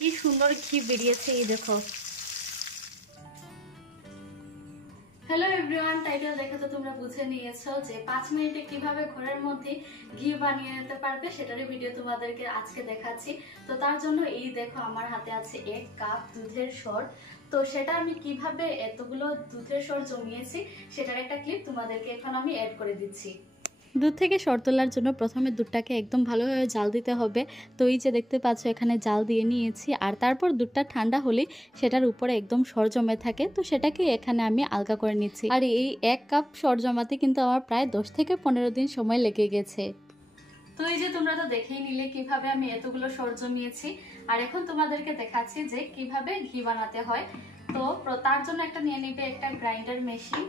কি সুন্দর ঘি বেরিয়েছে এই দেখো। হ্যালো এভরিওয়ান, টাইটেল দেখে তো তোমরা বুঝে নিয়েছো যে 5 মিনিটে কিভাবে ঘরের মধ্যে ঘি বানিয়ে নিতে পারবে সেটারই ভিডিও তোমাদেরকে আজকে দেখাচ্ছি। তো তার জন্য এই দেখো আমার হাতে আছে 1 কাপ দুধের সর। তো সেটা আমি কিভাবে এতগুলো দুধের সর জমিয়েছি সেটার একটা ক্লিপ তোমাদেরকে এখন আমি অ্যাড করে দিচ্ছি। দুধ থেকে সর তোলার জন্য প্রথমে দুধটাকে একদম ভালোভাবে জাল দিতে হবে। তো এই যে দেখতে পাচ্ছ এখানে জাল দিয়ে নিয়েছি, আর তারপর দুধটা ঠান্ডা হলেই সেটার উপরে একদম সর জমে থাকে, তো সেটাকে এখানে আমি আলগা করে নিচ্ছি। আর এই 1 কাপ সর জমাতে কিন্তু আমার প্রায় 10 থেকে 15 দিন সময় লেগে গেছে। তো এই যে তোমরা তো দেখেই নিলে কিভাবে আমি এতগুলো সর জমিয়েছি, আর এখন তোমাদেরকে দেখাচ্ছি যে কিভাবে ঘি বানাতে হয়। তো তার জন্য একটা নিয়ে নিবে একটা গ্রাইন্ডার মেশিন।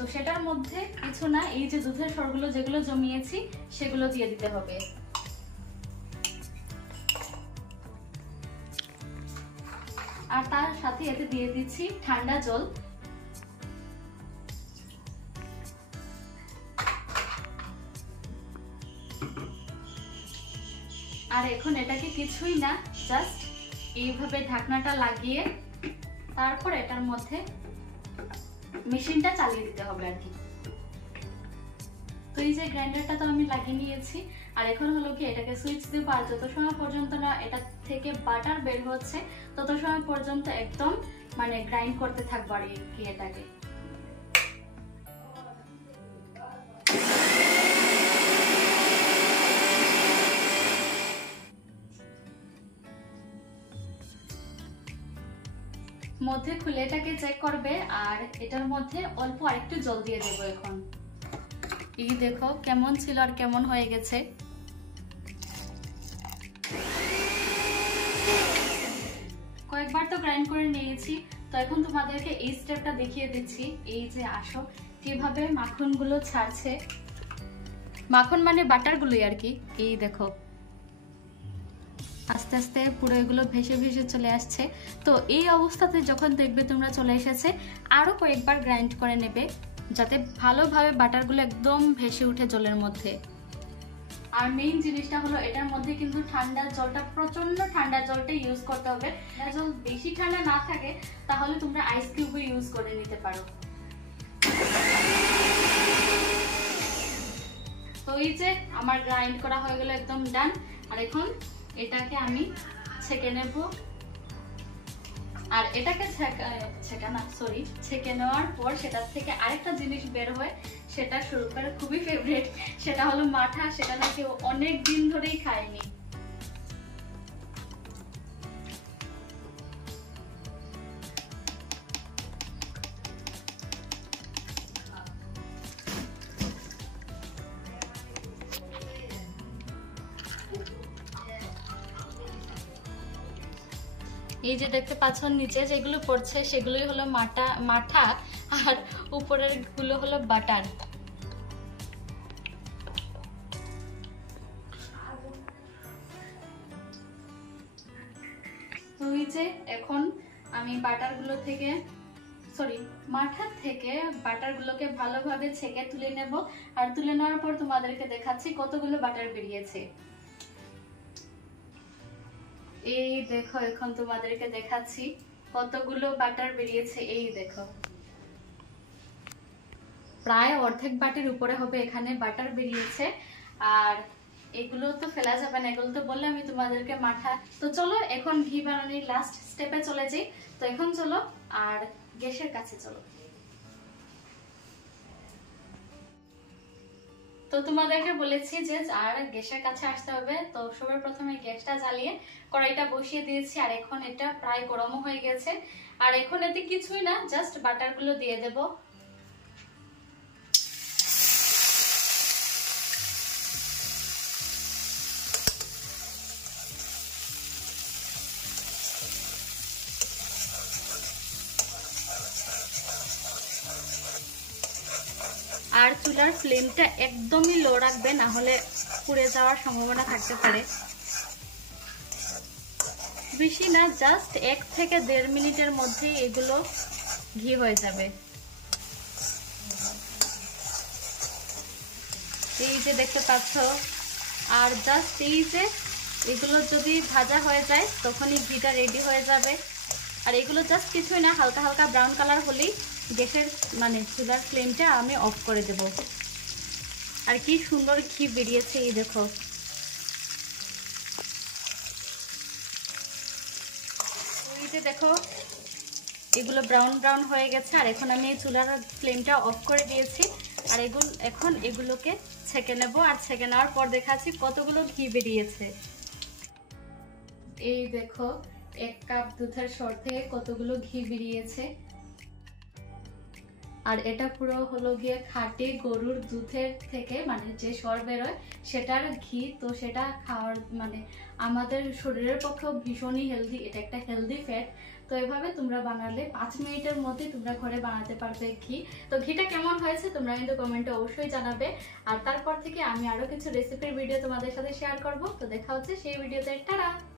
তো সেটার মধ্যে কিছু না, এই যে দুধের সরগুলো যেগুলো জমিয়েছি সেগুলো দিয়ে দিতে হবে। আর তার সাথে এতে দিয়ে দিচ্ছি ঠান্ডা জল। আর এখন এটাকে কিছুই না, জাস্ট এইভাবে ঢাকনাটা লাগিয়ে তারপর এটার মধ্যে মেশিনটা চালিয়ে দিতে হবে আর কি। তো এই যে গ্রাইন্ডারটা তো আমি লাগিয়ে নিয়েছি, আর এখন হলো কি এটাকে সুইচ দেবো, আর যত সময় পর্যন্ত না এটা থেকে বাটার বের হচ্ছে তত সময় পর্যন্ত একদম মানে গ্রাইন্ড করতে থাকবো আর কি এটাকে। মধ্যে খুলে এটাকে চেক করবে, আর এটার মধ্যে অল্প আরেকটু জল দিয়ে দেবো এখন। এই দেখো কেমন ছিল আর কেমন হয়ে গেছে। কয়েকবার তো গ্রাইন্ড করে নিয়েছি, তো এখন তোমাদেরকে এই স্টেপটা দেখিয়ে দিচ্ছি। এই যে আসো কিভাবে মাখনগুলো ছাড়ছে, মাখন মানে বাটারগুলোই আর কি। এই দেখো আস্তে আস্তে পুরো এগুলো ভেসে ভেসে চলে আসছে। তো এই অবস্থাতে যখন দেখবে তোমরা চলে এসেছে, আরো কয়েকবার গ্রাইন্ড করে নেবে যাতে ভালোভাবে বাটারগুলো একদম ভেসে উঠে জলের মধ্যে। আর মেইন জিনিসটা হলো এটার মধ্যে কিন্তু ঠান্ডা জলটা, প্রচন্ড ঠান্ডা জলটা ইউজ করতে হবে। জল বেশি ঠান্ডা না থাকে তাহলে তোমরা আইস কিউবও ইউজ করে নিতে পারো। তো এই যে আমার গ্রাইন্ড করা হয়ে গেল, একদম ডান। আর এখন এটাকে আমি ছেঁকে নেব। আর এটাকে ছেঁকে নেওয়ার পর সেটার থেকে আরেকটা জিনিস বের হয়, সেটা স্বরূপের খুবই ফেভারিট, সেটা হলো মাঠা। সেটা নাকি অনেক দিন ধরেই খায়নি। এই যে দেখতে পাচ্ছ নিচে যেগুলো পড়ছে সেগুলোই হলো মাঠা, আর উপরের গুলো হলো বাটার। তো এই যে এখন আমি মাঠার থেকে বাটারগুলোকে ভালোভাবে ছেঁকে তুলে নেব। আর তুলে নেওয়ার পর তোমাদেরকে দেখাচ্ছি কতগুলো বাটার বেরিয়েছে। এই দেখো এখন তোমাদেরকে দেখাচ্ছি কতগুলো বাটার বেরিয়েছে। এই দেখো প্রায় অর্ধেক বাটির উপরে হবে এখানে বাটার বেরিয়েছে। আর এগুলো তো ফেলা যাবে না, এগুলো তো বললে আমি তোমাদেরকে মাঠা। তো চলো এখন ঘি বানানোর লাস্ট স্টেপে চলে যাই। তো এখন চলো আর গ্যাসের কাছে চলো। তো তোমাদেরকে বলেছি যে আর গ্যাসের কাছে আসতে হবে। তো সবার প্রথমে গ্যাসটা জ্বালিয়ে কড়াইটা বসিয়ে দিয়েছি, আর এখন এটা প্রায় গরম হয়ে গেছে। আর এখন এতে কিছুই না, জাস্ট বাটারগুলো দিয়ে দেব। আর চুলার ফ্লেমটা একদমই লো রাখবে, না হলে পুড়ে যাওয়ার সম্ভাবনা থাকতে পারে। বেশি না, জাস্ট 1 থেকে 1.5 মিনিটের মধ্যেই এগুলো ঘি হয়ে যাবে। এই যে দেখতে পাচ্ছ, আর জাস্ট এই যে এগুলো যদি ভাজা হয়ে যায় তখনই ঘিটা রেডি হয়ে যাবে। আর এগুলো জাস্ট কিছুই না, হালকা হালকা ব্রাউন কালার হলেই গ্যাসের মানে চুলার ফ্লেমটা আমি অফ করে দেব। আর কি সুন্দর ঘি বেরিয়েছে, এই দেখো। ওইতে দেখো এগুলো ব্রাউন ব্রাউন হয়ে গেছে। আর এখন আমি চুলার ফ্লেমটা অফ করে দিয়েছি। আর এখন এগুলোকে ছেঁকে নেব। আর ছেঁকে নেওয়ার পর দেখাচ্ছি কতগুলো ঘি বেরিয়েছে। এই দেখো 1 কাপ দুধের সর থেকে কতগুলো ঘি বেরিয়েছে। আর এটা পুরো হলো গিয়ে খাঁটি গরুর দুধের থেকে মানে যে সর বেরোয় সেটার ঘি। তো সেটা খাওয়ার মানে আমাদের শরীরের পক্ষেও ভীষণই হেলদি, এটা একটা হেলদি ফ্যাট। তো এভাবে তোমরা বানালে 5 মিনিটের মধ্যে তোমরা ঘরে বানাতে পারবে ঘি। তো ঘিটা কেমন হয়েছে তোমরা কিন্তু কমেন্টে অবশ্যই জানাবে। আর তারপর থেকে আমি আরো কিছু রেসিপির ভিডিও তোমাদের সাথে শেয়ার করব। তো দেখা হচ্ছে সেই ভিডিওতে। টাটা।